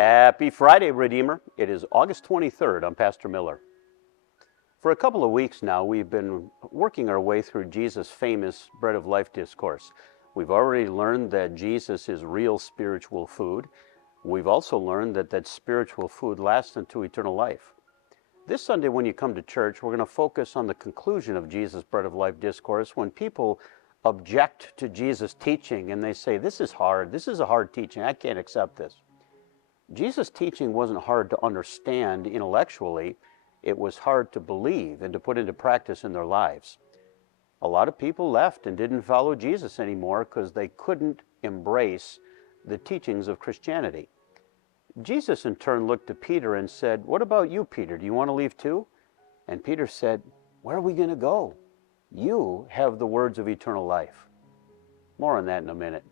Happy Friday, Redeemer. It is August 23rd. I'm Pastor Miller. For a couple of weeks now, we've been working our way through Jesus' famous Bread of Life discourse. We've already learned that Jesus is real spiritual food. We've also learned that that spiritual food lasts into eternal life. This Sunday, when you come to church, we're going to focus on the conclusion of Jesus' Bread of Life discourse when people object to Jesus' teaching and they say, this is hard, this is a hard teaching, I can't accept this. Jesus' teaching wasn't hard to understand intellectually, it was hard to believe and to put into practice in their lives. A lot of people left and didn't follow Jesus anymore because they couldn't embrace the teachings of Christianity. Jesus in turn looked at Peter and said, what about you, Peter? Do you want to leave too? And Peter said, where are we going to go? You have the words of eternal life. More on that in a minute.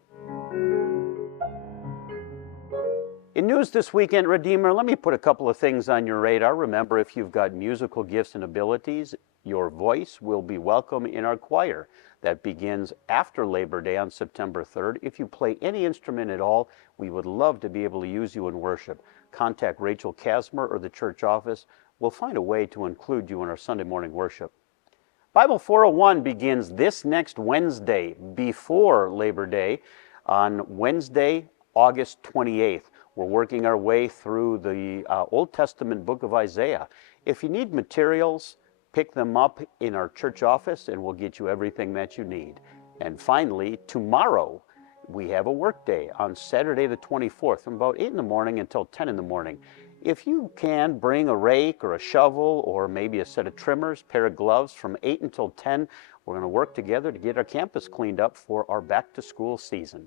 In news this weekend, Redeemer, let me put a couple of things on your radar. Remember, if you've got musical gifts and abilities, your voice will be welcome in our choir. That begins after Labor Day on September 3rd. If you play any instrument at all, we would love to be able to use you in worship. Contact Rachel Kasmer or the church office. We'll find a way to include you in our Sunday morning worship. Bible 401 begins this next Wednesday before Labor Day on Wednesday, August 28th. We're working our way through the Old Testament book of Isaiah. If you need materials, pick them up in our church office and we'll get you everything that you need. And finally, tomorrow we have a work day on Saturday the 24th from about 8 in the morning until 10 in the morning. If you can, bring a rake or a shovel or maybe a set of trimmers, pair of gloves from 8 until 10. We're going to work together to get our campus cleaned up for our back to school season.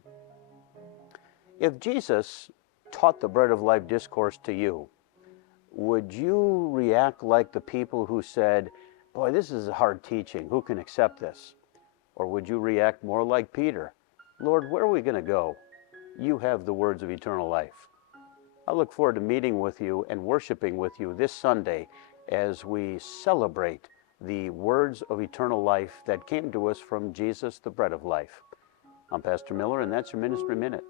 If Jesus taught the Bread of Life discourse to you, would you react like the people who said, boy, this is a hard teaching, who can accept this? Or would you react more like Peter, Lord, where are we going to go? You have the words of eternal life. I look forward to meeting with you and worshiping with you this Sunday as we celebrate the words of eternal life that came to us from Jesus, the Bread of Life. I'm Pastor Miller, and that's your Ministry Minute.